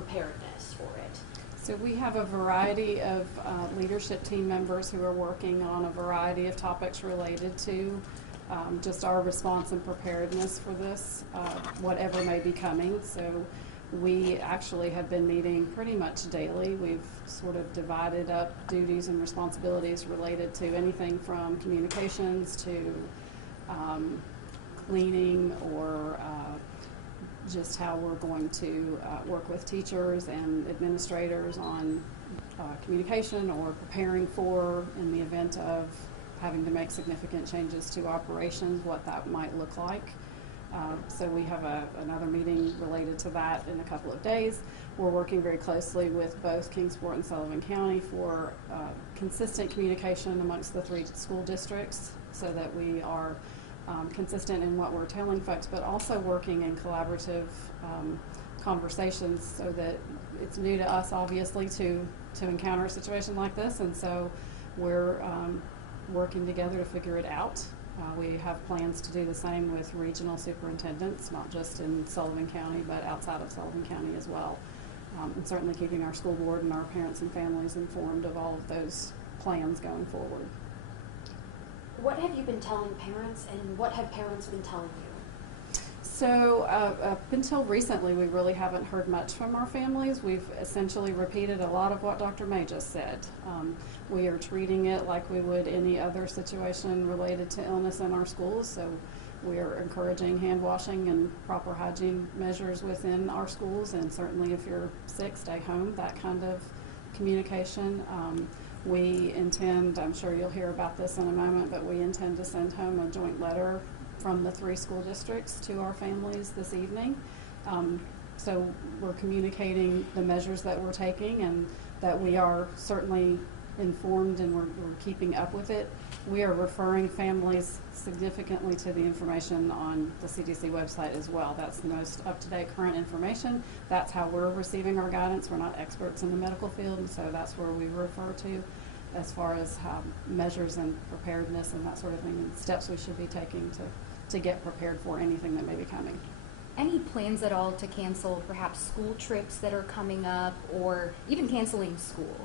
preparedness for it? So we have a variety of leadership team members who are working on a variety of topics related to just our response and preparedness for this, whatever may be coming. So we actually have been meeting pretty much daily. We've sort of divided up duties and responsibilities related to anything from communications to cleaning or just how we're going to work with teachers and administrators on communication or preparing for, in the event of having to make significant changes to operations, what that might look like. So we have another meeting related to that in a couple of days. We're working very closely with both Kingsport and Sullivan County for consistent communication amongst the 3 school districts so that we are consistent in what we're telling folks, but also working in collaborative conversations so that it's new to us, obviously, to encounter a situation like this, and so we're working together to figure it out. We have plans to do the same with regional superintendents, not just in Sullivan County, but outside of Sullivan County as well. And certainly keeping our school board and our parents and families informed of all of those plans going forward. What have you been telling parents, and what have parents been telling you? So up until recently, we really haven't heard much from our families. We've essentially repeated a lot of what Dr. May just said. We are treating it like we would any other situation related to illness in our schools. So we are encouraging hand washing and proper hygiene measures within our schools, and certainly if you're sick, stay home, that kind of communication. We intend, I'm sure you'll hear about this in a moment, but we intend to send home a joint letter from the 3 school districts to our families this evening. So we're communicating the measures that we're taking and that we are certainly informed and we're keeping up with it. We are referring families significantly to the information on the CDC website as well. That's the most up-to-date current information. That's how we're receiving our guidance. We're not experts in the medical field, and so that's where we refer to as far as measures and preparedness and that sort of thing, and steps we should be taking to get prepared for anything that may be coming. Any plans at all to cancel perhaps school trips that are coming up, or even canceling school?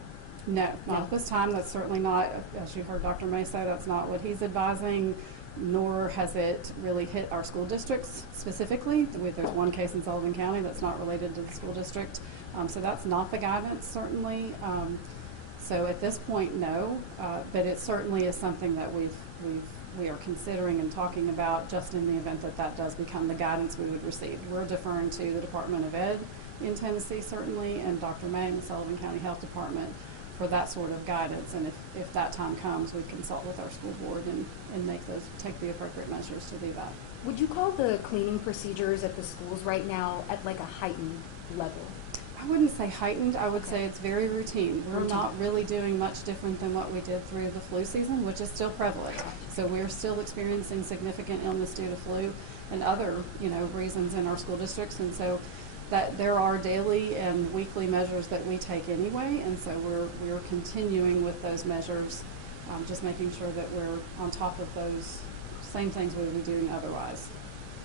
No, not at this time. That's certainly not, as you heard Dr. May say, that's not what he's advising, nor has it really hit our school districts specifically. There's one case in Sullivan County that's not related to the school district, so that's not the guidance, certainly. So at this point, no, but it certainly is something that we are considering and talking about just in the event that that does become the guidance we would receive. We're deferring to the Department of Ed in Tennessee, certainly, and Dr. May and the Sullivan County Health Department for that sort of guidance, and if that time comes, we consult with our school board and take the appropriate measures to do that. Would you call the cleaning procedures at the schools right now at like a heightened level? I wouldn't say heightened. I would say it's very routine. We're not really doing much different than what we did through the flu season, which is still prevalent. So we're still experiencing significant illness due to flu and other, reasons in our school districts, and so that there are daily and weekly measures that we take anyway, and so we're continuing with those measures, just making sure that we're on top of those same things we would be doing otherwise.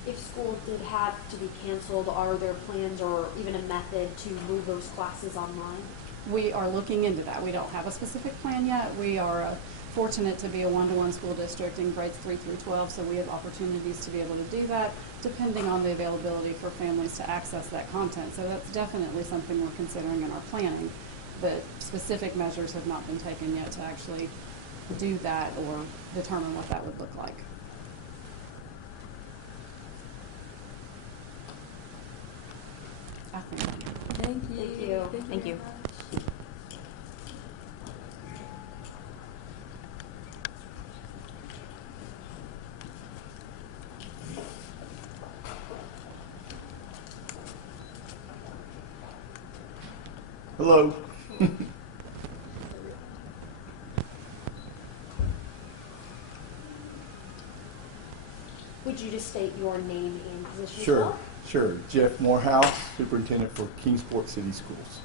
If school did have to be canceled, are there plans or even a method to move those classes online? We are looking into that. We don't have a specific plan yet. We are fortunate to be a one-to-one school district in grades 3 through 12, so we have opportunities to be able to do that depending on the availability for families to access that content. So that's definitely something we're considering in our planning, but specific measures have not been taken yet to actually do that or determine what that would look like. Thank you. Thank you. Hello. Would you just state your name and position? Sure. Jeff Morehouse, Superintendent for Kingsport City Schools.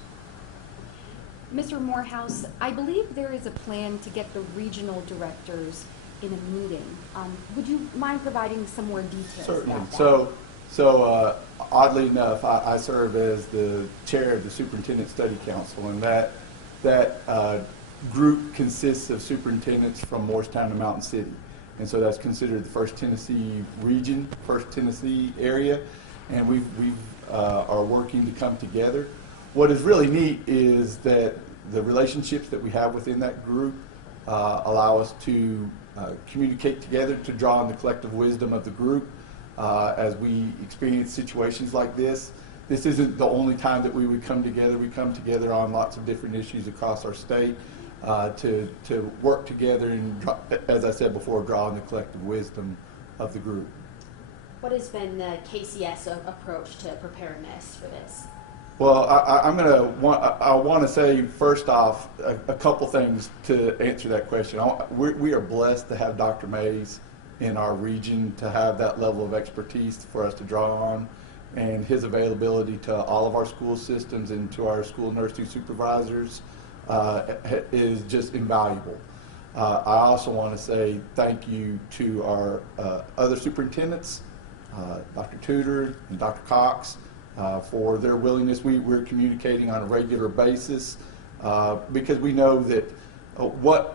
Mr. Morehouse, I believe there is a plan to get the regional directors in a meeting. Would you mind providing some more details Certainly. about that? So So oddly enough, I serve as the chair of the Superintendent Study Council, and that group consists of superintendents from Morristown and Mountain City. And so that's considered the First Tennessee region, First Tennessee area, and we are working to come together. What is really neat is that the relationships that we have within that group allow us to communicate together, to draw on the collective wisdom of the group as we experience situations like this. This isn't the only time that we would come together. We come together on lots of different issues across our state to work together and, as I said before, draw on the collective wisdom of the group. What has been the KCS approach to preparedness for this? Well, I want to say first off a couple things to answer that question. We are blessed to have Dr. Mays in our region, to have that level of expertise for us to draw on, and his availability to all of our school systems and to our school nursing supervisors is just invaluable. I also want to say thank you to our other superintendents, Dr. Tudor and Dr. Cox, for their willingness. We're communicating on a regular basis because we know that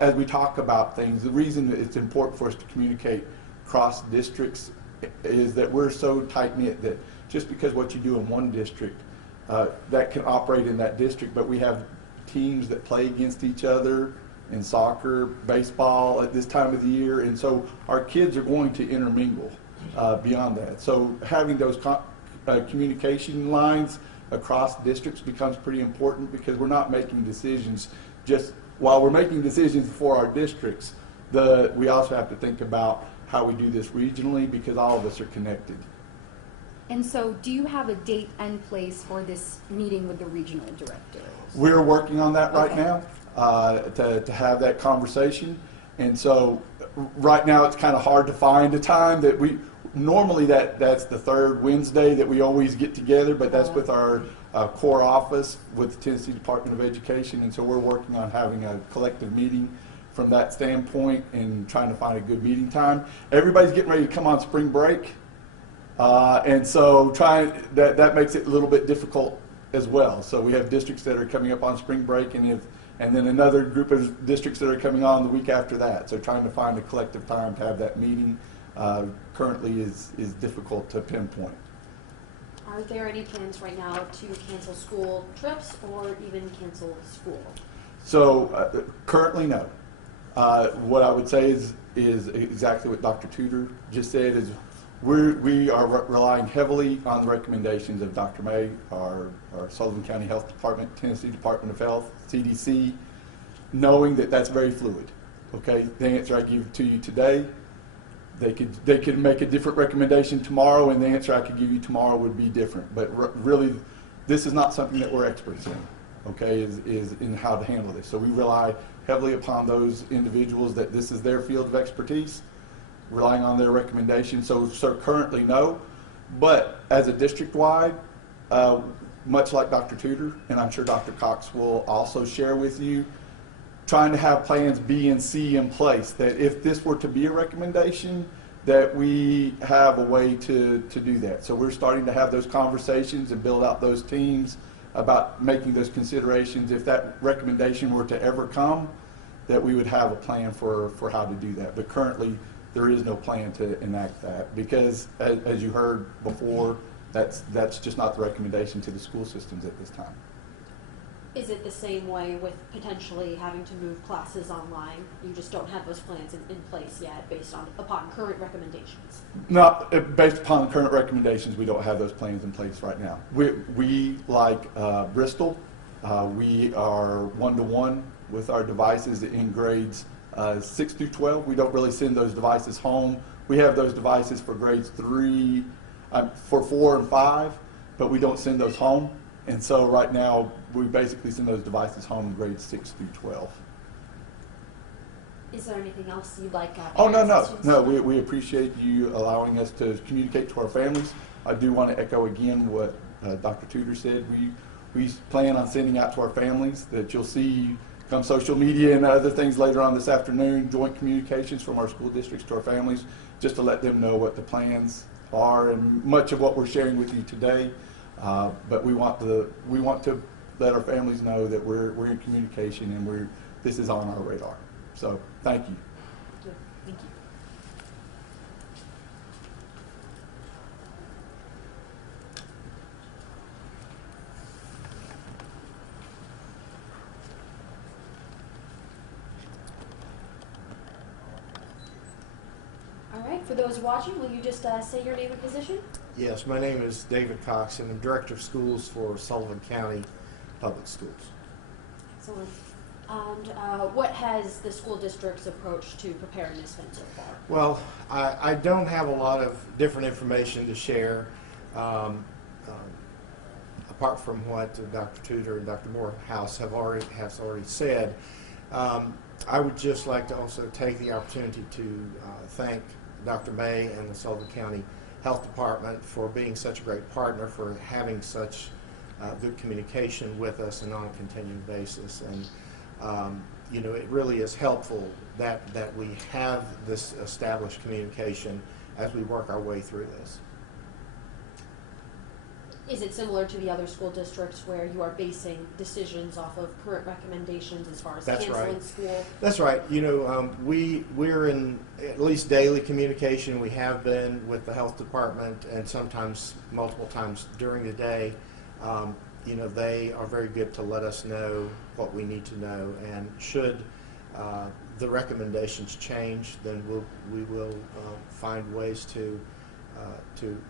as we talk about things, the reason that it's important for us to communicate across districts is that we're so tight-knit that just because what you do in one district, that can operate in that district, but we have teams that play against each other in soccer, baseball at this time of the year, and so our kids are going to intermingle beyond that. So having those communication lines across districts becomes pretty important, because we're not making decisions just while we're making decisions for our districts. We also have to think about how we do this regionally, because all of us are connected. And so do you have a date and place for this meeting with the regional directors? We're working on that right Okay. now to have that conversation. And so right now it's kind of hard to find a time that normally that's the third Wednesday that we always get together, but that's with our core office with the Tennessee Department of Education. And so we're working on having a collective meeting from that standpoint and trying to find a good meeting time. Everybody's getting ready to come on spring break. And so that makes it a little bit difficult as well. So we have districts that are coming up on spring break, and then another group of districts that are coming on the week after that. So trying to find a collective time to have that meeting currently is difficult to pinpoint. Are there any plans right now to cancel school trips or even cancel school? So currently, no. What I would say is exactly what Dr. Tudor just said, is we are relying heavily on the recommendations of Dr. May, our Sullivan County Health Department, Tennessee Department of Health, CDC, knowing that that's very fluid. Okay, the answer I give to you today, they could make a different recommendation tomorrow, and the answer I could give you tomorrow would be different. But really, this is not something that we're experts in. Okay, is in how to handle this. So we rely heavily upon those individuals that this is their field of expertise, relying on their recommendations. So currently, no. But as a district-wide, much like Dr. Tudor, and I'm sure Dr. Cox will also share with you, trying to have plans B and C in place, that if this were to be a recommendation, that we have a way to do that. So we're starting to have those conversations and build out those teams about making those considerations. If that recommendation were to ever come, that we would have a plan for how to do that. But currently, there is no plan to enact that, because as you heard before, that's just not the recommendation to the school systems at this time. Is it the same way with potentially having to move classes online? You just don't have those plans in place yet upon current recommendations? Not based upon the current recommendations, we don't have those plans in place right now. We like Bristol, we are 1-to-1 with our devices in grades 6 through 12. We don't really send those devices home. We have those devices for grades 4 and 5, but we don't send those home. And so right now, we basically send those devices home in grades 6 through 12. Is there anything else you'd like? Oh, no. We appreciate you allowing us to communicate to our families. I do want to echo again what Dr. Tudor said. We plan on sending out to our families that you'll see come social media and other things later on this afternoon, joint communications from our school districts to our families, just to let them know what the plans are, and much of what we're sharing with you today. But we want to let our families know that we're in communication and this is on our radar. So thank you. Thank you. All right, for those watching, will you just say your name and position? Yes, my name is David Cox, and I'm Director of Schools for Sullivan County Public Schools. Excellent. And what has the school district's approach to preparedness been so far? Well, I don't have a lot of different information to share, apart from what Dr. Tudor and Dr. Morehouse have already said. I would just like to also take the opportunity to thank Dr. May and the Sullivan County Health Department for being such a great partner, for having such good communication with us and on a continuing basis. And you know, it really is helpful that we have this established communication as we work our way through this. Is it similar to the other school districts where you are basing decisions off of current recommendations as far as That's canceling right. school? That's right. You know, we're in at least daily communication. We have been with the health department, and sometimes multiple times during the day. You know, they are very good to let us know what we need to know, and should the recommendations change, then we will find ways to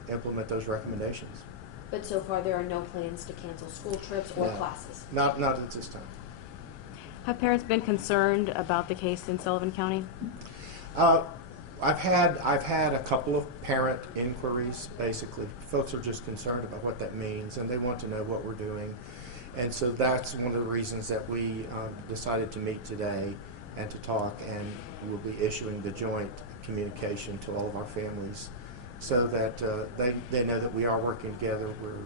implement those recommendations. But so far there are no plans to cancel school trips or No. classes? Not at this time. Have parents been concerned about the case in Sullivan County? I've had a couple of parent inquiries. Basically, folks are just concerned about what that means, and they want to know what we're doing. And so that's one of the reasons that we decided to meet today and to talk, and we'll be issuing the joint communication to all of our families, so that they know that we are working together. We're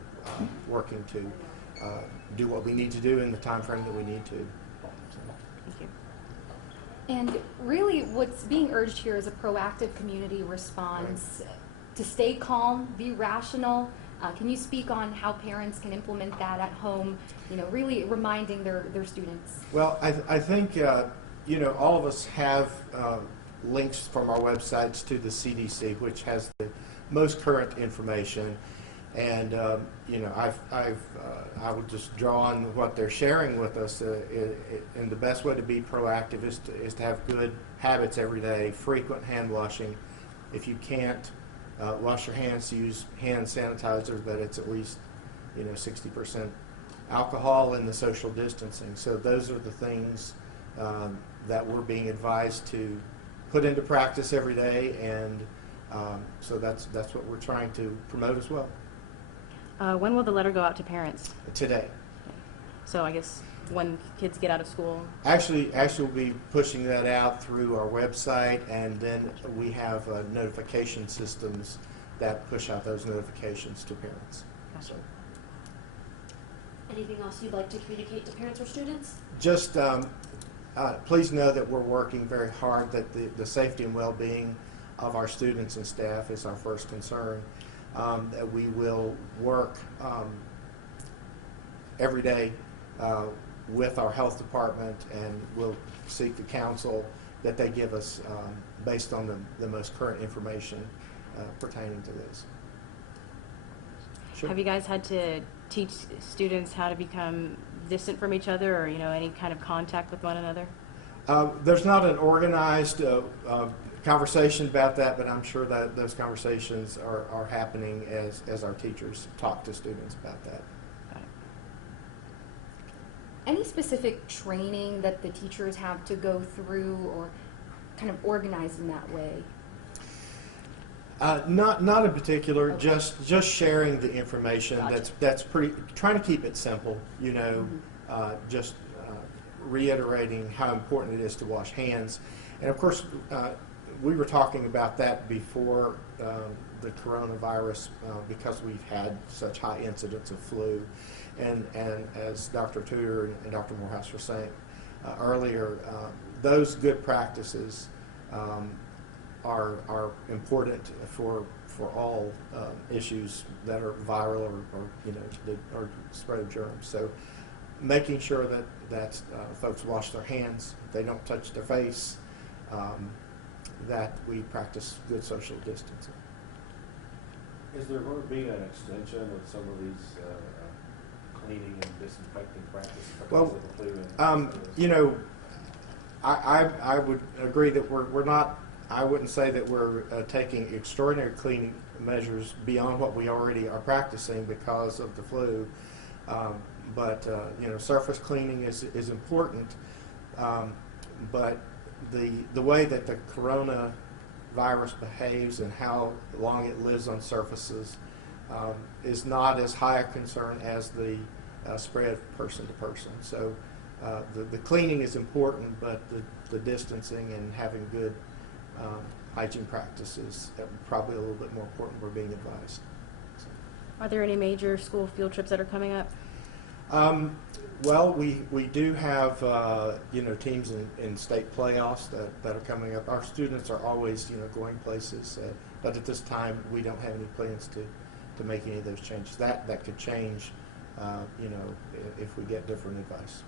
working to do what we need to do in the time frame that we need to. Thank you. And really what's being urged here is a proactive community response, to stay calm, be rational. Can you speak on how parents can implement that at home, you know, really reminding their students? Well, I think, you know, all of us have links from our websites to the CDC, which has the most current information. And, you know, I would just draw on what they're sharing with us. And the best way to be proactive is to have good habits every day, frequent hand washing. If you can't wash your hands, use hand sanitizer, but it's at least, you know, 60% alcohol, and the social distancing. So those are the things that we're being advised to put into practice every day, and so that's what we're trying to promote as well. When will the letter go out to parents? Today. So I guess when kids get out of school. Actually, we'll be pushing that out through our website, and then we have notification systems that push out those notifications to parents. Gotcha. So, Anything else you'd like to communicate to parents or students? just please know that we're working very hard, that the safety and well-being of our students and staff is our first concern. That we will work every day with our health department, and we'll seek the counsel that they give us based on the most current information pertaining to this. Sure. Have you guys had to teach students how to become distant from each other, or, you know, any kind of contact with one another? There's not an organized conversation about that, but I'm sure that those conversations are happening as our teachers talk to students about that. Got it. Any specific training that the teachers have to go through, or kind of organized in that way? Not in particular. Okay. Just sharing the information. Gotcha. That's pretty. Trying to keep it simple. You know, just reiterating how important it is to wash hands, and of course, we were talking about that before the coronavirus because we've had such high incidence of flu, and as Dr. Tudor and Dr. Morehouse were saying earlier, those good practices are important for all issues that are viral or or spread of germs. So making sure that folks wash their hands, they don't touch their face, that we practice good social distancing. Is there going to be an extension of some of these cleaning and disinfecting practices because Well, of the flu? I would agree that we're not. I wouldn't say that we're taking extraordinary cleaning measures beyond what we already are practicing because of the flu. But surface cleaning is important. But the way that the coronavirus behaves and how long it lives on surfaces is not as high a concern as the spread person to person. So the cleaning is important, but the distancing and having good hygiene practices are probably a little bit more important. We're being advised. So. Are there any major school field trips that are coming up? Well, we do have teams in state playoffs that are coming up. Our students are always going places, but at this time we don't have any plans to make any of those changes. That could change if we get different advice.